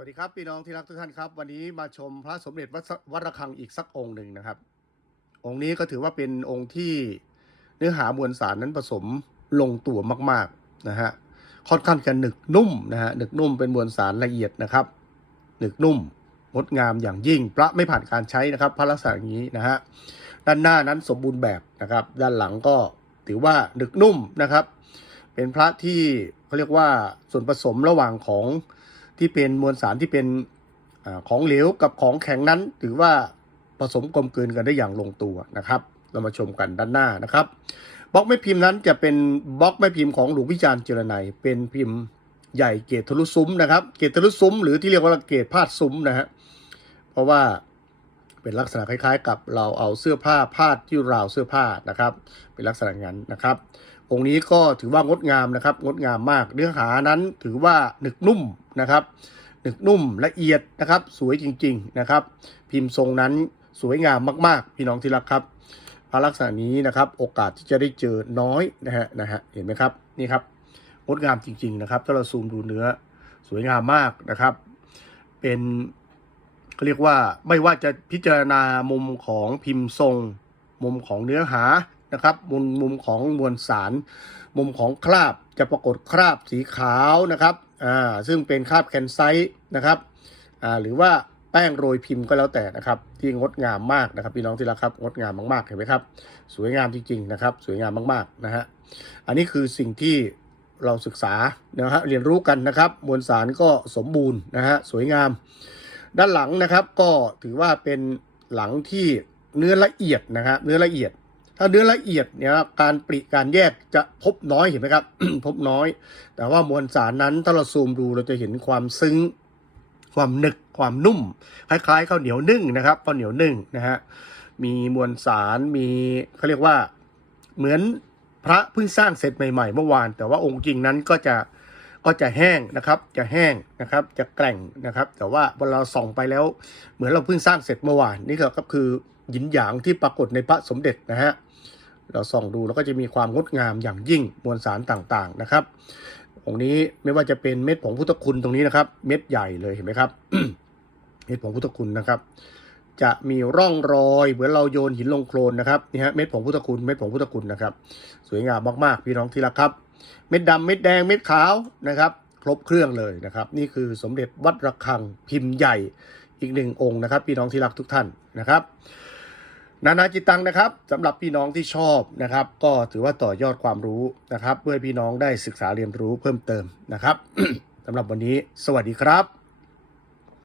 วัสดีครับพี่น้องที่รักทุกท่านครับ วันนี้มาชมพระสมเด็จวัดระฆังอีกสักองค์หนึ่งนะครับ องค์นี้ก็ถือว่าเป็นองค์ที่เนื้อหามวลสารนั้นผสมลงตัวมากๆนะฮะค่อนข้างจะหนึกนุ่มนะฮะหนึกนุ่มเป็นมวลสารละเอียดนะครับ หนึกนุ่มงดงามอย่างยิ่งพระไม่ผ่านการใช้นะครับ พระลักษณะอย่างนี้นะฮะด้านหน้านั้นสมบูรณ์แบบนะครับ ด้านหลังก็ถือว่าหนึกนุ่มนะครับ เป็นพระที่เขาเรียกว่าส่วนผสมระหว่างของ ที่เป็นมวลสารที่เป็นอของเหลวกับของแข็งนั้น ถือว่าผสมกลมกลืนกันได้อย่างลงตัวนะครับ เรามาชมกันด้านหน้านะครับบล็อกแม่พิมพ์นั้นจะเป็นบล็อกแม่พิมพ์ของหลวงพิจารณ์เจรไนยเป็นพิมพ์ใหญ่เกตทะลุซุ้มนะครับ เกตทะลุซุ้มหรือที่เรียกว่าเกตพาดซุ้มนะฮะเพราะว่าเป็นลักษณะคล้ายๆ กับเราเอาเสื้อผ้าพาดที่ราวเสื้อผ้านะครับ เป็นลักษณะงนั้นนะครับ องค์นี้ก็ถือว่างดงามนะครับ งดงามมาก เนื้อหานั้นถือว่าหนึกนุ่มนะครับ หนึกนุ่มละเอียดนะครับ สวยจริง ๆนะครับ พิมพ์ทรงนั้นสวยงามมากๆ พี่น้องที่รักครับพระลักษณะนี้นะครับ โอกาสที่จะได้เจอน้อยนะฮะนะฮะเห็นไหมครับนี่ครับงดงามจริง ๆนะครับ ถ้าเราซูมดูเนื้อสวยงามมากนะครับ เป็นเขาเรียกว่าไม่ว่าจะพิจารณามุมของพิมพ์ทรง มุมของเนื้อหา นะครับมุมมุมของมวลสาร มุมของคราบจะปรากฏคราบสีขาวนะครับอ่าซึ่งเป็นคราบแคนไซต์นะครับอ่าหรือว่าแป้งโรยพิมพ์ก็แล้วแต่นะครับที่งดงามมากนะครับพี่น้องที่รักครับงดงามมากๆเห็นไหมครับ สวยงามจริงๆนะครับ สวยงามมากๆนะฮะอันนี้คือสิ่งที่เราศึกษานะฮะเรียนรู้กันนะครับ มวลสารก็สมบูรณ์นะฮะสวยงาม ด้านหลังนะครับก็ถือว่าเป็นหลังที่เนื้อละเอียดนะครับเนื้อละเอียด ถ้าเนื้อละเอียดเนี่ยการปริการแยกจะพบน้อยเห็นไหมครับ พบน้อย แต่ว่ามวลสารนั้นถ้าเราซูมดูเราจะเห็นความซึ้ง ความหนึกความนุ่ม คล้ายๆข้าวเหนียวนึ่งนะครับข้าวเหนียวนึ่งนะฮะมีมวลสารมีเขาเรียกว่าเหมือนพระเพิ่งสร้างเสร็จใหม่ๆ เมื่อวาน แต่ว่าองค์จริงนั้นก็จะก็จะแห้งนะครับ จะแห้งนะครับ จะแกร่งนะครับ แต่ว่าเวลาเราส่องไปแล้ว เหมือนเราเพิ่งสร้างเสร็จเมื่อวานนี่ก็คือ หยินหยางที่ปรากฏในพระสมเด็จนะฮะเราส่องดูแล้วก็จะมีความงดงามอย่างยิ่งมวลสารต่างๆนะครับองค์นี้ไม่ว่าจะเป็นเม็ดผงพุทธคุณตรงนี้นะครับ เม็ดใหญ่เลยเห็นไหมครับ เม็ดผงพุทธคุณนะครับ จะมีร่องรอยเหมือนเราโยนหินลงโคลนนะครับนี่ฮะเม็ดผงพุทธคุณเม็ดผงพุทธคุณนะครับ สวยงามมากๆ พี่น้องที่รักครับ เม็ดดำเม็ดแดงเม็ดขาวนะครับ ครบเครื่องเลยนะครับ นี่คือสมเด็จวัดระฆังพิมพ์ใหญ่อีกหนึ่งองค์นะครับ พี่น้องที่รักทุกท่านนะครับ นานาจิตตังนะครับสำหรับพี่น้องที่ชอบนะครับ ก็ถือว่าต่อยอดความรู้นะครับ เพื่อพี่น้องได้ศึกษาเรียนรู้เพิ่มเติมนะครับสำหรับวันนี้ สวัสดีครับ